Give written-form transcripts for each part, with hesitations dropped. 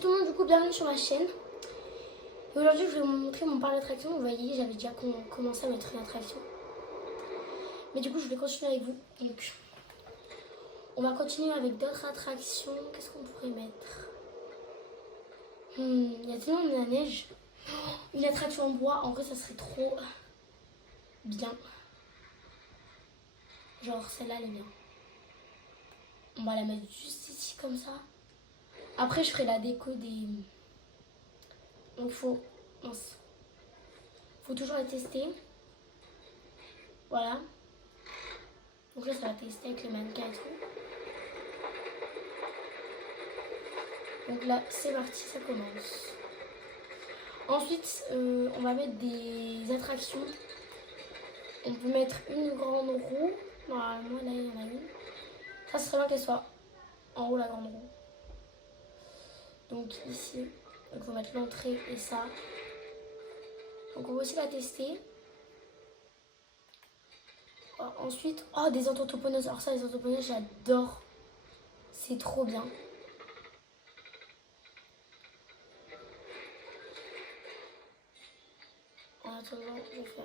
tout le monde, du coup bienvenue sur ma chaîne. Et aujourd'hui je vais vous montrer mon parc d'attraction. Vous voyez, j'avais déjà commencé à mettre une attraction. Mais du coup je vais continuer avec vous. Donc on va continuer avec d'autres attractions. Qu'est-ce qu'on pourrait mettre? Il y a tellement de la neige. Une attraction en bois, en vrai ça serait trop bien. Genre celle-là elle est bien. On va la mettre juste ici comme ça. Après je ferai la déco des... Donc faut toujours la tester. Voilà. Donc là ça va tester avec les mannequins et tout. Donc là c'est parti, ça commence. Ensuite on va mettre des attractions. On peut mettre une grande roue. Normalement là il y en a une. Ça serait bien qu'elle soit en haut la grande roue. Donc ici, il faut mettre l'entrée et ça. Donc on va aussi la tester. Ensuite, des entrepreneuses. Alors ça, les entrepreneuses, j'adore. C'est trop bien. En attendant, je vais faire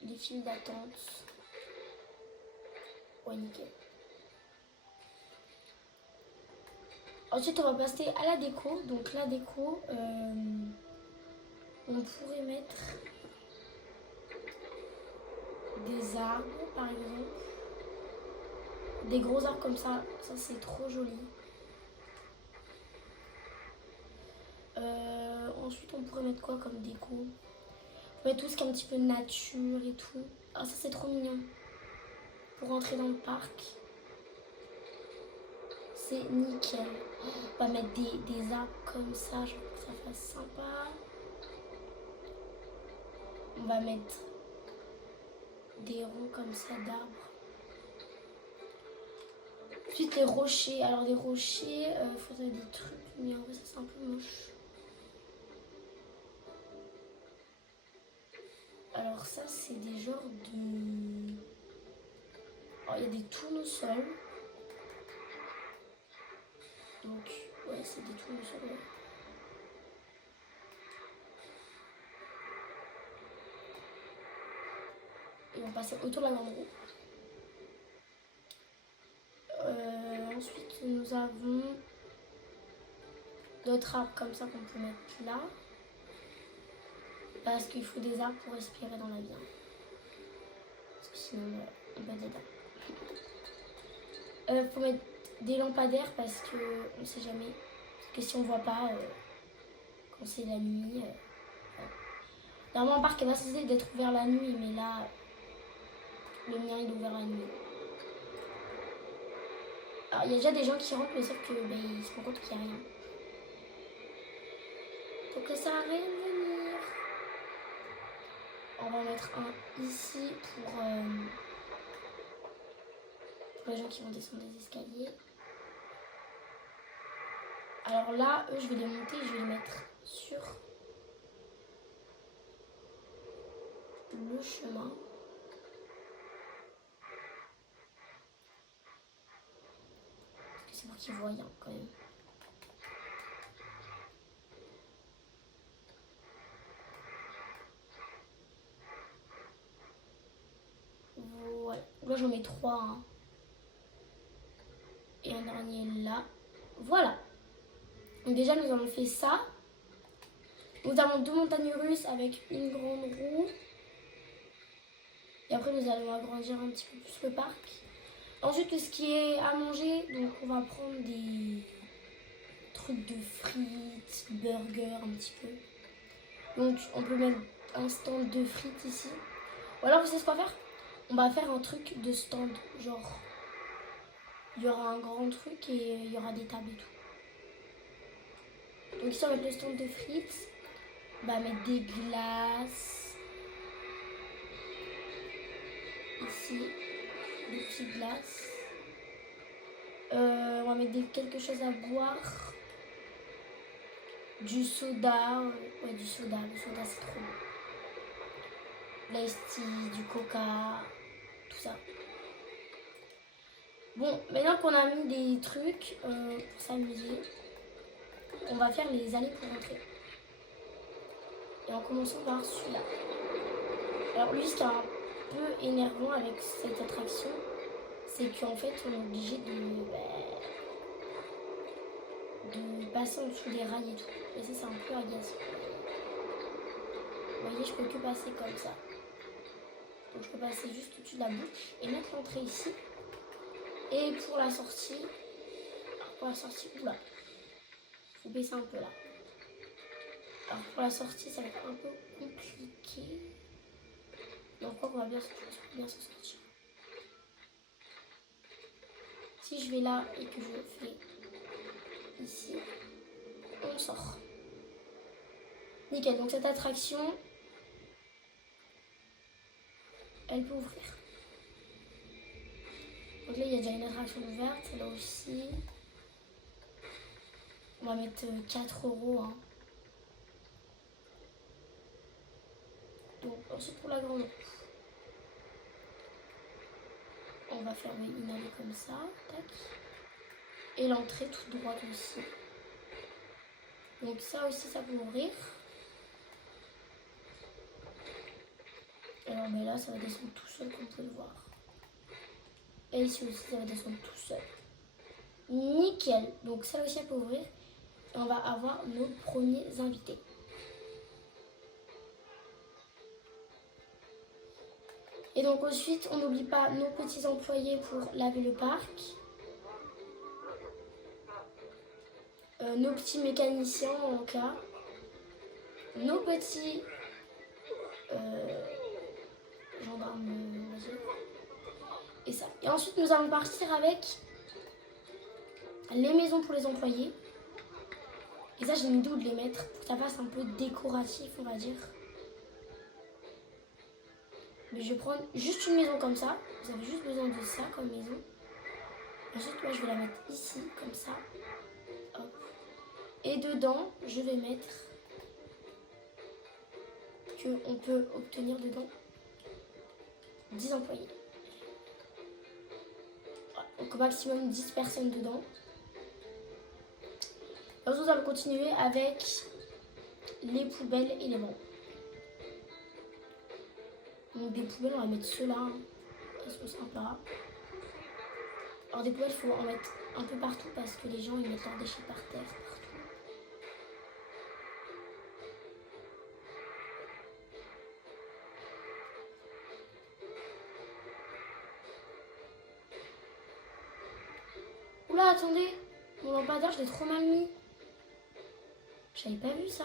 les files d'attente. Ouais, nickel. Ensuite, on va passer à la déco. Donc la déco, on pourrait mettre des arbres, par exemple. Des gros arbres comme ça. Ça, c'est trop joli. Ensuite, on pourrait mettre quoi comme déco? On pourrait mettre tout ce qui est un petit peu nature et tout. Ah, ça, c'est trop mignon. Pour rentrer dans le parc. C'est nickel. On va mettre des arbres comme ça, genre que ça fasse sympa. On va mettre des ronds comme ça d'arbres. Ensuite les rochers. Alors des rochers, il faudrait des trucs, mais en vrai ça c'est un peu moche. Alors ça c'est des genres de... Alors il y a des tournesols. Donc ouais c'est des tournesols. Ouais. Et on va passer autour de la grande roue. Ensuite nous avons d'autres arbres comme ça qu'on peut mettre là. Parce qu'il faut des arbres pour respirer dans la vie. Parce que sinon on va dedans. Faut mettre des lampadaires parce que on sait jamais. Parce que si on voit pas quand c'est la nuit. Normalement un parc est pas censé d'être ouvert la nuit, mais là le mien il est ouvert la nuit. Alors il y a déjà des gens qui rentrent, mais sauf que ils se rendent compte qu'il n'y a rien. Donc ça sert à rien de venir. On va en mettre un ici pour les gens qui vont descendre des escaliers. Alors là, eux, je vais les monter, je vais les mettre sur le chemin. Parce que c'est pour qu'ils voient quand même. Voilà. Là, j'en mets 3. Hein. Et un dernier là. Voilà. Donc déjà, nous avons fait ça. Nous avons 2 montagnes russes avec une grande roue. Et après, nous allons agrandir un petit peu plus le parc. Ensuite, tout ce qui est à manger, donc on va prendre des trucs de frites, burgers un petit peu. Donc, on peut mettre un stand de frites ici. Ou alors, vous savez ce qu'on va faire? On va faire un truc de stand, genre, il y aura un grand truc et il y aura des tables et tout. Donc ici, on va mettre le stand de frites. On va mettre des glaces. Ici, des petites glaces. On va mettre quelque chose à boire. Du soda. Ouais, du soda. Le soda, c'est trop bon. L'ice tea, du coca, tout ça. Bon, maintenant qu'on a mis des trucs pour s'amuser, on va faire les allées pour rentrer. Et en commençant par celui-là. Alors lui, ce qui est un peu énervant avec cette attraction, c'est qu'en fait, on est obligé de passer en dessous des rails et tout. Et ça, c'est un peu agaçant. Vous voyez, je peux que passer comme ça. Donc je peux passer juste au-dessus de la bouche et mettre l'entrée ici. Et pour la sortie, oula, faut baisser un peu là. Alors pour la sortie, ça va être un peu compliqué. Mais encore, on va bien s'en sortir. Si je vais là et que je fais ici, on sort. Nickel, donc cette attraction, elle peut ouvrir. Donc là, il y a déjà une attraction ouverte, là aussi. On va mettre 4 €. Hein. Donc ensuite pour la grande roue, on va fermer une allée comme ça, tac. Et l'entrée toute droite aussi. Donc ça aussi, ça peut ouvrir. Alors mais là, ça va descendre tout seul, comme vous pouvez le voir. Et ici aussi, ça va descendre tout seul. Nickel. Donc ça aussi, ça peut ouvrir. Et on va avoir nos premiers invités. Et donc ensuite, on n'oublie pas nos petits employés pour laver le parc. Nos petits mécaniciens en cas. Nos petits gendarmes, et ça. Et ensuite, nous allons partir avec les maisons pour les employés. Et ça, j'ai une idée où de les mettre pour que ça fasse un peu décoratif, on va dire. Mais je vais prendre juste une maison comme ça. Vous avez juste besoin de ça comme maison. Ensuite, moi, je vais la mettre ici, comme ça. Hop. Et dedans, je vais mettre qu'on peut obtenir dedans 10 employés. Donc au maximum 10 personnes dedans. Ensuite, nous allons continuer avec les poubelles et les bancs. Donc des poubelles, on va mettre ceux-là. Elles sont sympas. Alors des poubelles, il faut en mettre un peu partout parce que les gens ils mettent leurs déchets par terre partout. Oula, attendez, mon lampadaire, je l'ai trop mal mis. J'avais pas vu ça.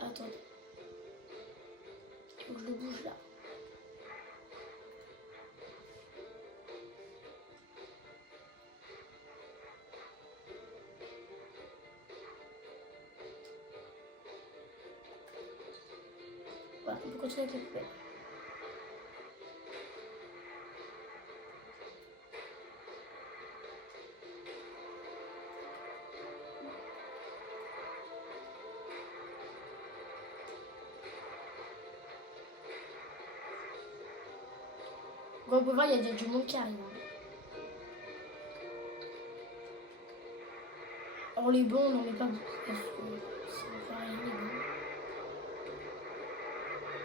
Attendez. Il faut que je le bouge là. Voilà, on peut continuer avec les poubelles. Bon, on peut voir, il y a déjà du monde qui arrive. Alors les bons, on n'en met pas beaucoup parce que ça ne fait rien les bons.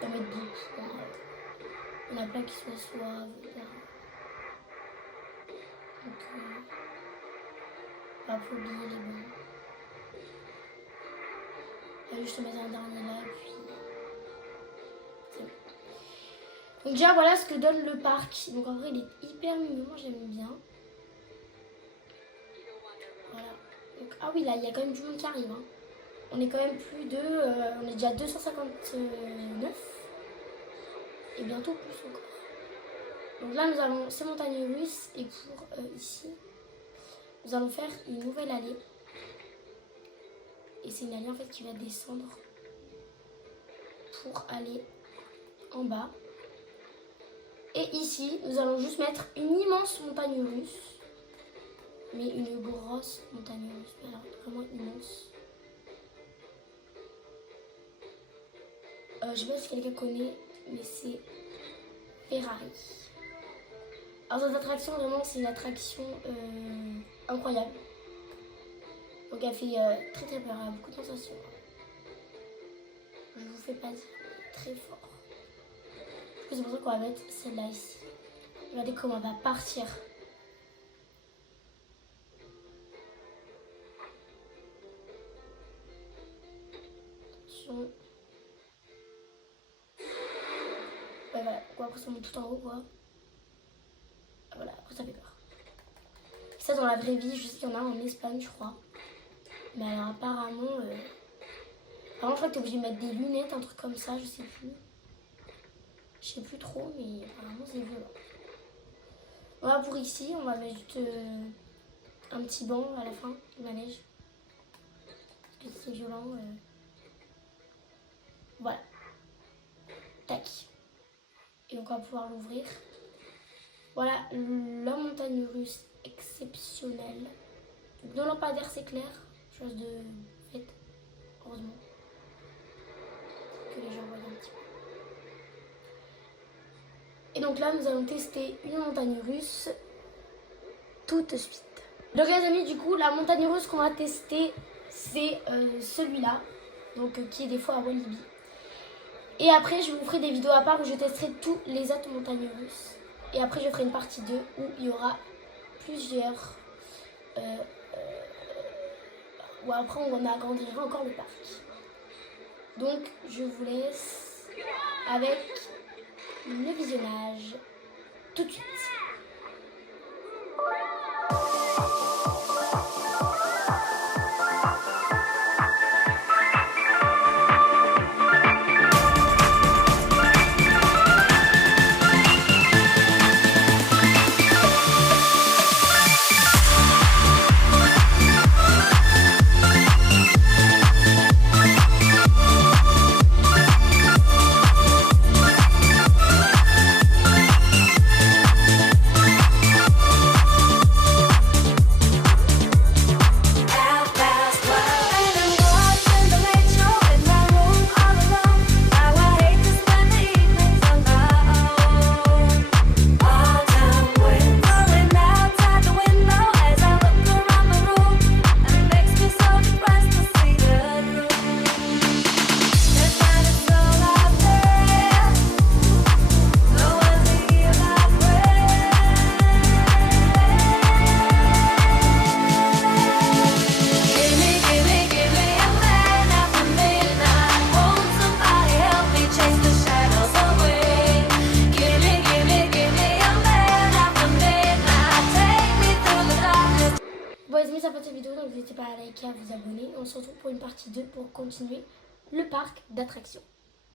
On va mettre beaucoup. Hein. Il y en a plein qui soient suaves. Donc, on va pas oublier les bons. Allez, je te mets un dernier là et puis c'est bon. Donc déjà voilà ce que donne le parc. Donc en vrai il est hyper mignon, moi j'aime bien. Voilà. Donc, ah oui là il y a quand même du monde qui arrive. Hein. On est quand même plus de... on est déjà à 259. Et bientôt plus encore. Donc là nous allons ces montagnes russes et pour ici nous allons faire une nouvelle allée. Et c'est une allée en fait qui va descendre pour aller en bas. Et ici, nous allons juste mettre une immense montagne russe. Mais une grosse montagne russe. Alors, vraiment immense. Je sais pas si quelqu'un connaît, mais c'est Ferrari. Alors cette attraction, vraiment, c'est une attraction incroyable. Donc elle fait très très peur, elle a beaucoup de sensations. Je vous fais pas dire, très fort. Du coup, c'est pour ça qu'on va mettre celle-là ici. Regardez comment elle va partir. Attention. Ouais, voilà. Quoi, après ça monte tout en haut, quoi. Voilà, après ça fait peur. Ça, dans la vraie vie, je sais qu'il y en a en Espagne, je crois. Mais alors, apparemment, je crois que t'es obligé de mettre des lunettes, un truc comme ça, je sais plus. Je sais plus trop, mais apparemment, c'est violent. Voilà pour ici, on va mettre juste un petit banc à la fin de manège. Parce que c'est violent. Voilà. Tac. Et donc, on va pouvoir l'ouvrir. Voilà, la montagne russe exceptionnelle. Nos lampadaires s'éclairent, chose de fait, heureusement. Que les gens voient un petit peu. Et donc là, nous allons tester une montagne russe tout de suite. Donc les amis, du coup, la montagne russe qu'on va tester, c'est celui-là, donc qui est des fois à Walibi. Et après, je vous ferai des vidéos à part où je testerai tous les autres montagnes russes. Et après, je ferai une partie 2 où il y aura plusieurs... où après, on agrandira encore le parc. Donc, je vous laisse avec le visionnage tout de suite. Bon les amis, ça fait cette vidéo, donc n'hésitez pas à liker, à vous abonner. On se retrouve pour une partie 2 pour continuer le parc d'attractions.